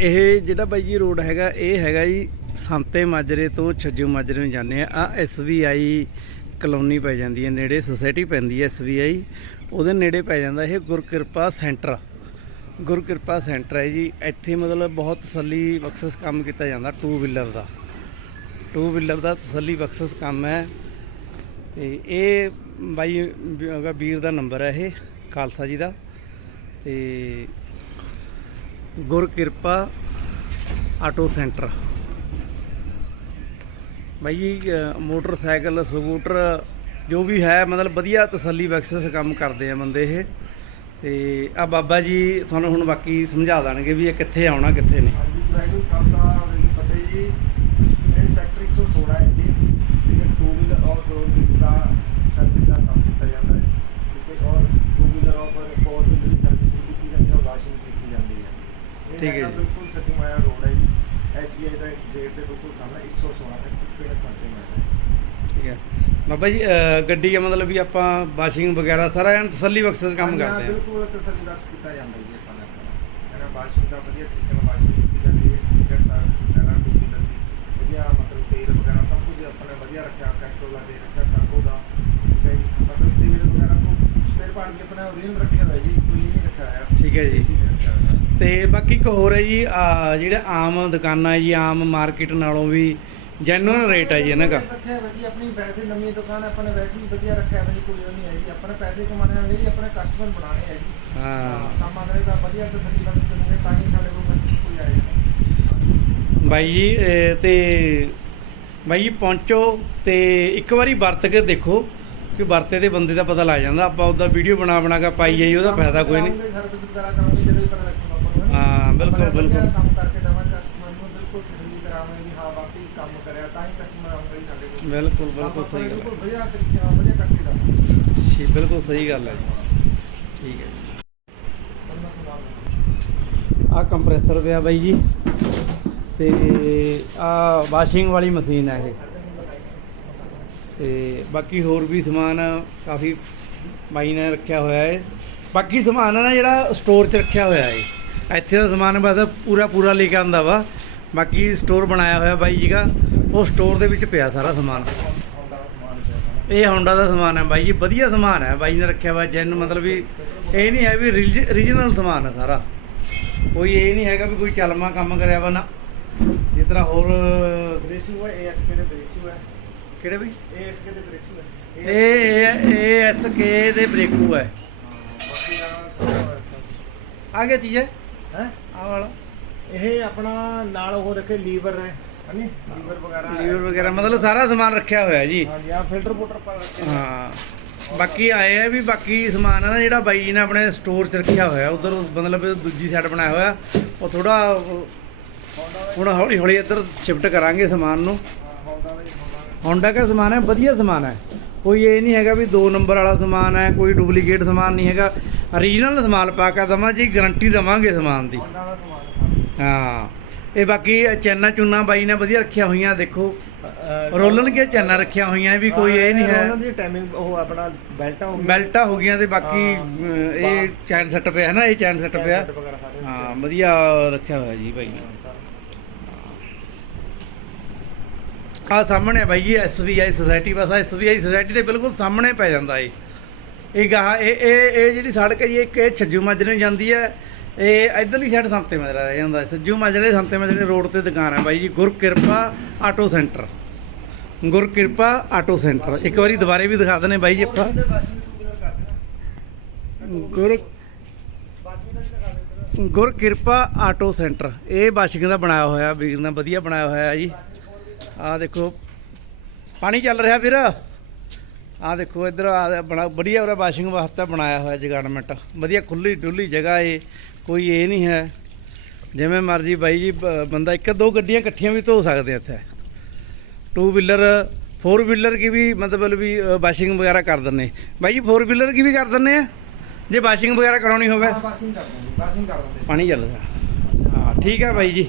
ਇਹ ਜਿਹੜਾ ਬਾਈ ਜੀ ਰੋਡ ਹੈਗਾ, ਇਹ ਹੈਗਾ ਜੀ ਸੰਤੇ ਮਾਜਰੇ ਤੋਂ ਛੱਜੂ ਮਾਜਰੇ ਨੂੰ ਜਾਂਦੇ ਆ। ਆ ਐਸਬੀਆਈ ਕਲੋਨੀ ਪੈ ਜਾਂਦੀ ਹੈ, ਨੇੜੇ ਸੁਸਾਇਟੀ ਪੈਂਦੀ ਹੈ ਐਸਬੀਆਈ ਉਹਦੇ ਨੇੜੇ ਪੈ ਜਾਂਦਾ ਇਹ ਗੁਰਕਿਰਪਾ ਸੈਂਟਰ। ਗੁਰਕਿਰਪਾ ਸੈਂਟਰ ਹੈ ਜੀ। ਇੱਥੇ ਮਤਲਬ ਬਹੁਤ ਤਸੱਲੀ ਬਖਸ਼ਿਸ਼ ਕੰਮ ਕੀਤਾ ਜਾਂਦਾ ਟੂ ਵੀਲਰ ਦਾ। ਟੂ ਵੀਲਰ ਦਾ ਤਸੱਲੀ ਬਖਸ਼ਿਸ਼ ਕੰਮ ਹੈ। ਤੇ ਇਹ ਬਾਈ ਹੈਗਾ ਵੀਰ ਦਾ ਨੰਬਰ ਹੈ ਇਹ, ਖਾਲਸਾ ਜੀ ਦਾ। ਤੇ ਗੁਰਕਿਰਪਾ ਆਟੋ ਸੈਂਟਰ। ਬਾਈ ਜੀ ਮੋਟਰਸਾਈਕਲ, ਸਕੂਟਰ, ਜੋ ਵੀ ਹੈ, ਮਤਲਬ ਵਧੀਆ ਤਸੱਲੀ ਬਖਸ਼ਿਸ਼ ਕੰਮ ਕਰਦੇ ਆ ਬੰਦੇ ਇਹ। ਤੇ ਆ ਬਾਬਾ ਜੀ, ਤੁਹਾਨੂੰ ਹੁਣ ਬਾਕੀ ਸਮਝਾ ਦੇਣਗੇ ਵੀ ਇਹ ਕਿੱਥੇ ਆਉਣਾ, ਕਿੱਥੇ ਨਹੀਂ ਹਾਂਜੀ ਵਾਹਿਗੁਰੂ ਖਾਲਸਾ ਵਾਹਿਗੁਰੂ ਫਤਿਹ ਜੀ ਇਹ ਸੈਕਟਰ 116 ਹੈ ਜੀ ਠੀਕ ਹੈ ਟੂ ਵੀਲਰ ਔਰ ਫੋਰ ਵੀਲਰ ਦਾ ਸਰਵਿਸ ਦਾ ਕੰਮ ਕੀਤਾ ਜਾਂਦਾ ਹੈ ਠੀਕ ਹੈ ਔਰ ਟੂ ਵੀਲਰ ਔਰ ਫੋਰ ਵੀਲਰ ਦੀ ਸਰਵਿਸ ਕੀਤੀ ਜਾਂਦੀ ਹੈ ਔਰ ਵਾਸ਼ਿੰਗ ਕੀਤੀ ਜਾਂਦੀ ਹੈ ਇਹ ਠੀਕ ਹੈ ਜੀ। ਬਿਲਕੁਲ ਸੱਚੀ ਮਾਇਆ ਰੋਡ ਹੈ ਜੀ। ਐਸਬੀਆਈ ਦਾ ਗੇਟ ਦੇ ਬਿਲਕੁਲ ਸਾਹਮਣੇ 116 ਸੈਕਟਰ ਪਿੰਡ ਸੰਤੇ ਮਾਇਆ ਠੀਕ ਹੈ। ਬਾਬਾ ਜੀ ਗੱਡੀ ਦਾ ਮਤਲਬ ਵੀ ਆਪਾਂ ਵਾਸ਼ਿੰਗ ਵਗੈਰਾ ਸਾਰਾ ਐਨ ਤਸੱਲੀ ਬਖਸ਼ਿਸ਼ ਕੰਮ ਹਾਂਜੀ, ਹਾਂ, ਕਰਦੇ ਆ। ਬਿਲਕੁਲ ਤਸੱਲੀ ਬਖਸ਼ ਕੀਤਾ ਜਾਂਦਾ ਜੀ ਆਪਾਂ ਆਪਣਾ ਇਹਨਾਂ ਵਾਸ਼ਿੰਗ ਦਾ ਵਧੀਆ ਤਰੀਕੇ ਨਾਲ ਵਾਸ਼ਿੰਗ ਕੀਤੀ ਜਾਂਦੀ ਹੈ। ਠੀਕ ਹੈ ਸਰਵਿਸ ਵਗੈਰਾ ਟੂ ਵੀਲਰ ਦੀ ਵਧੀਆ ਮਤਲਬ ਤੇਲ ਵਗੈਰਾ ਸਭ ਕੁਝ ਆਪਾਂ ਨੇ ਵਧੀਆ ਰੱਖਿਆ ਕੈਸਟਰੋਲ ਦੇ ਰੱਖਿਆ ਸਰਕੋ ਦਾ। ਠੀਕ ਹੈ ਜੀ। ਮਤਲਬ ਤੇਲ ਵਗੈਰਾ ਤੋਂ ਸਪੇਅਰ ਪਾਰਟ ਵੀ ਆਪਣਾ ਓਰੀਜਨਲ ਰੱਖਿਆ ਹੋਇਆ ਜੀ ਕੋਈ ਇਹ ਨਹੀਂ ਰੱਖਿਆ ਹੋਇਆ। ਠੀਕ ਹੈ ਜੀ। AC ਨਹੀਂ ਰੱਖਿਆ ਹੋਇਆ। ਤੇ ਬਾਕੀ ਇੱਕ ਹੋਰ ਹੈ ਜੀ ਜਿਹੜੇ ਆਮ ਦੁਕਾਨਾਂ ਹੈ ਜੀ ਆਮ ਮਾਰਕੀਟ ਨਾਲੋਂ ਵੀ ਜੈਨੂਅਨ ਰੇਟ ਹੈ ਜੀ ਇਹਨਾਂ ਦਾ। ਰੱਖਿਆ ਹੋਇਆ ਜੀ ਆਪਣੀ ਵੈਸੇ ਨਵੀਂ ਦੁਕਾਨ ਹੈ, ਆਪਾਂ ਨੇ ਵੈਸੇ ਹੀ ਵਧੀਆ ਰੱਖਿਆ ਹੋਇਆ ਜੀ ਕੋਈ ਉਹ ਨਹੀਂ ਹੈ ਜੀ। ਆਪਣੇ ਪੈਸੇ ਕਮਾਉਣੇ ਵਾਲੇ ਨਹੀਂ ਆਪਣੇ ਕਸਟਮਰ ਬਣਾਉਣੇ ਹੈ ਜੀ। ਹਾਂ। ਕੰਮ ਅਗਲੇ ਦਾ ਵਧੀਆ ਤਸੱਲੀ ਬਖਸ਼ ਕਰਨਗੇ ਤਾਂ ਹੀ ਸਾਡੇ ਕੋਲ ਕਸਟਮਰ ਕੋਈ ਆਏਗਾ ਬਾਈ ਜੀ ਇਹ ਤੇ ਬਾਈ ਜੀ ਪਹੁੰਚੋ ਤੇ ਇੱਕ ਵਾਰੀ ਵਰਤ ਕੇ ਦੇਖੋ ਕਿ ਵਰਤੇ ਦੇ ਬੰਦੇ ਦਾ ਪਤਾ ਲੱਗ ਜਾਂਦਾ। ਆਪਾਂ ਉਹਦਾ ਵੀਡੀਓ ਬਣਾ ਬਣਾ ਕੇ ਪਾਈ ਜਾਈ ਉਹਦਾ ਫਾਇਦਾ ਕੋਈ ਨਹੀਂ। ਸਰਵਿਸ ਵਗੈਰਾ ਕਰਾਉਂਗੇ ਜਦੋਂ ਹੀ ਪਤਾ ਲੱਗੂਗਾ ਆਪਾਂ ਨੂੰ ਹਾਂ, ਬਿਲਕੁਲ, ਬਿਲਕੁਲ। ਕੰਮ ਕਰਕੇ ਦੇਵਾਂਗੇ। ਕਸਟਮਰ ਨੂੰ ਬਿਲਕੁਲ ਤਸੱਲੀ ਕਰਾਵਾਂਗੇ ਵੀ ਹਾਂ ਵਾਕਈ ਕੰਮ ਕਰਿਆ ਤਾਂ ਹੀ ਕਸਟਮਰ ਆਉਂਦਾ ਜੀ ਸਾਡੇ ਕੋਲ। ਬਿਲਕੁਲ ਬਿਲਕੁਲ ਸਹੀ ਗੱਲ ਬਿਲਕੁਲ ਵਧੀਆ ਤਰੀਕੇ ਨਾਲ ਵਧੀਆ ਕਰਕੇ ਦੇਵਾਂਗੇ। ਹੈ ਜੀ ਬਿਲਕੁਲ ਸਹੀ ਗੱਲ ਹੈ ਜੀ। ਠੀਕ ਹੈ ਜੀ। ਆ ਕੰਪਰੈਸਰ ਪਿਆ ਬਾਈ ਜੀ। ਤੇ ਆ ਵਾਸ਼ਿੰਗ ਵਾਲੀ ਮਸ਼ੀਨ ਹੈ ਇਹ। ਤੇ ਬਾਕੀ ਹੋਰ ਵੀ ਸਮਾਨ ਕਾਫੀ ਬਾਈ ਨੇ ਰੱਖਿਆ ਹੋਇਆ ਹੈ। ਬਾਕੀ ਸਮਾਨ ਹੈ ਨਾ ਜਿਹੜਾ ਸਟੋਰ 'ਚ ਰੱਖਿਆ ਹੋਇਆ ਹੈ। ਇੱਥੇ ਦਾ ਸਮਾਨ ਬਸ ਪੂਰਾ ਪੂਰਾ ਲੈ ਕੇ ਆਂਦਾ ਵਾ। ਬਾਕੀ ਸਟੋਰ ਬਣਾਇਆ ਹੋਇਆ ਬਾਈ ਜੀ ਦਾ ਉਹ ਸਟੋਰ ਦੇ ਵਿੱਚ ਪਿਆ ਸਾਰਾ ਸਮਾਨ। ਇਹ ਹੋਂਡਾ ਦਾ ਸਮਾਨ ਹੈ ਬਾਈ ਜੀ ਵਧੀਆ ਸਮਾਨ ਹੈ। ਬਾਈ ਨੇ ਰੱਖਿਆ ਹੋਇਆ ਜੈਨ ਮਤਲਬ ਵੀ ਇਹ ਨਹੀਂ ਹੈ ਵੀ ਰੀਜਨਲ ਸਮਾਨ ਹੈ ਸਾਰਾ। ਕੋਈ ਇਹ ਨਹੀਂ ਹੈਗਾ ਵੀ ਕੋਈ ਚਲਮਾ ਕੰਮ ਕਰਿਆ ਵਾ ਨਾ। ਜਿਸ ਤਰ੍ਹਾਂ ਹੋਰ ਬ੍ਰੇਸ਼ੂ ਹੈ ASK ਦੇ ਬ੍ਰੇਸ਼ੂ ਹੈ। ਕਿਹੜੇ ਬਈ? ASK ਦੇ ਬ੍ਰੇਸ਼ੂ ਹੈ। ਇਹ ਇਹ ਐਸ ਕੇ ਦੇ ਬ੍ਰੇਕੂ ਹੈ। ਬਾਕੀ ਨਾਲ ਆ ਗਿਆ ਚੀਜ਼ ਹੈ? ਹੈ? ਆ ਵਾਲਾ। ਇਹ ਆਪਣਾ ਨਾਲ ਉਹ ਰੱਖੇ ਲੀਵਰ ਹੈ ਹਾਂਜੀ ਲੀਵਰ ਵਗੈਰਾ ਹੈ। ਲੀਵਰ ਵਗੈਰਾ ਮਤਲਬ ਸਾਰਾ ਸਮਾਨ ਰੱਖਿਆ ਹੋਇਆ ਜੀ। ਹਾਂਜੀ ਆ ਫਿਲਟਰ ਫੁਲਟਰ ਪਰ ਰੱਖੇ ਹੋਏ। ਹਾਂ। ਬਾਕੀ ਆਏ ਆ ਵੀ ਬਾਕੀ ਸਮਾਨ ਹੈ ਨਾ ਜਿਹੜਾ ਬਾਈ ਜੀ ਨੇ ਆਪਣੇ ਸਟੋਰ 'ਚ ਰੱਖਿਆ ਹੋਇਆ ਉਧਰ ਮਤਲਬ ਦੂਜੀ ਸਾਈਡ ਬਣਾਇਆ ਹੋਇਆ ਉਹ ਥੋੜਾ ਹੁਣ ਹੌਲੀ ਹੌਲੀ ਇੱਧਰ ਸ਼ਿਫਟ ਕਰਾਂਗੇ ਸਮਾਨ ਨੂੰ। ਹੀ। ਹੋਂਡਾ ਦਾ ਸਮਾਨ ਹੈ ਵਧੀਆ ਸਮਾਨ ਹੈ। ਕੋਈ ਇਹ ਨਹੀਂ ਹੈਗਾ ਵੀ 2 ਨੰਬਰ ਵਾਲਾ ਸਮਾਨ ਹੈ ਕੋਈ ਡੁਪਲੀਕੇਟ ਸਮਾਨ ਨਹੀਂ ਹੈਗਾ। ਓਰੀਜਨਲ ਸਮਾਨ ਪਾ ਕੇ ਦਵਾਂ ਜੀ ਗਾਰੰਟੀ ਦਵਾਂਗੇ ਸਮਾਨ ਦੀ। ਦਾ ਹੈ ਇਹ ਬਾਕੀ ਚੈਨਾ ਚੁੰਨਾ ਬਾਈ ਨੇ ਵਧੀਆ ਰੱਖੀਆਂ ਹੋਈਆਂ ਦੇਖੋ। ਰੋਲਨ ਕੇ ਚੈਨਾ ਰੱਖੀਆਂ ਹੋਈਆਂ ਵੀ ਕੋਈ ਇਹ ਨਹੀਂ ਹੈ। ਉਹਨਾਂ ਦੀ ਟਾਈਮਿੰਗ ਉਹ ਆਪਣਾ ਬੈਲਟਾ ਹੋ ਗਿਆ ਬੈਲਟਾਂ ਹੋ ਗਈਆਂ ਤੇ ਬਾਕੀ ਇਹ ਚੈਨ ਸੈੱਟ ਪਿਆ ਹੈ ਨਾ ਇਹ ਚੈਨ ਸੈੱਟ ਪਿਆ। ਹਾਂ ਵਧੀਆ ਰੱਖਿਆ ਹੋਇਆ ਜੀ ਬਾਈ ਨੇ। ਆ ਸਾਹਮਣੇ ਬਾਈ ਜੀ ਐਸਬੀਆਈ ਸੁਸਾਇਟੀ ਬਸ ਐਸਬੀਆਈ ਸੁਸਾਇਟੀ ਦੇ ਬਿਲਕੁਲ ਸਾਹਮਣੇ ਪੈ ਜਾਂਦਾ ਏ ਇਹ ਗਾਹ, ਇਹ ਇਹ ਇਹ ਜਿਹੜੀ ਸੜਕ ਹੈ ਜੀ, ਇੱਕ ਇਹ ਛੱਜੂ ਮਾਜਰੇ ਨੂੰ ਜਾਂਦੀ ਹੈ, ਇਹ ਇਧਰਲੀ ਸਾਈਡ ਸੰਤੇ ਮਾਜਰਾ ਰਹਿ ਜਾਂਦਾ ਛੱਜੂ ਮਾਜਰੇ, ਸੰਤੇ ਮਾਜਰੇ ਰੋਡ ਤੇ ਦੁਕਾਨ ਹੈ ਬਾਈ ਜੀ Gur Kirpa auto centre. Gurkirpa auto centre. ਇੱਕ ਵਾਰੀ ਦੁਬਾਰੇ ਵੀ ਦਿਖਾ ਦਨੇ ਬਾਈ ਜੀ ਆਪਾਂ। Gur Gur Kirpa auto centre. ਇਹ ਵਾਸ਼ਿੰਗ ਦਾ ਬਣਾਇਆ ਹੋਇਆ, ਵੀਰ ਨੇ ਵਧੀਆ ਬਣਾਇਆ ਹੋਇਆ ਜੀ। ਆਹ ਦੇਖੋ ਪਾਣੀ ਚੱਲ ਰਿਹਾ ਵੀਰ। ਆਹ ਦੇਖੋ ਇੱਧਰ ਆ ਬਣਾ ਵਧੀਆ ਉਰੇ ਵਾਸ਼ਿੰਗ ਵਾਸਤੇ ਬਣਾਇਆ ਹੋਇਆ ਜਗਾਰਡਮੈਂਟ ਵਧੀਆ ਖੁੱਲੀ ਡੁੱਲੀ ਜਗ੍ਹਾ ਏ ਕੋਈ ਇਹ ਨਹੀਂ ਹੈ। ਜਿਵੇਂ ਮਰਜ਼ੀ ਬਾਈ ਜੀ ਬੰਦਾ ਇੱਕ ਦੋ ਗੱਡੀਆਂ ਇਕੱਠੀਆਂ ਵੀ ਧੋ ਸਕਦੇ ਆ ਇੱਥੇ। ਟੂ ਵੀਲਰ ਫੋਰ ਵੀਲਰ ਕੀ ਵੀ ਮਤਲਬ ਵੀ ਵਾਸ਼ਿੰਗ ਵਗੈਰਾ ਕਰ ਦਿੰਨੇ ਬਾਈ ਜੀ ਫੋਰ ਵੀਲਰ ਕੀ ਵੀ ਕਰ ਦਿੰਨੇ ਆ? ਜੇ ਵਾਸ਼ਿੰਗ ਵਗੈਰਾ ਕਰਾਉਣੀ ਹੋਵੇ। ਵਾਸ਼ਿੰਗ ਕਰ ਦਿੰਦੇ ਵਾਸ਼ਿੰਗ ਕਰ ਦਿੰਦੇ। ਪਾਣੀ ਚੱਲ ਰਿਹਾ। ਹਾਂ ਠੀਕ ਹੈ ਬਾਈ ਜੀ।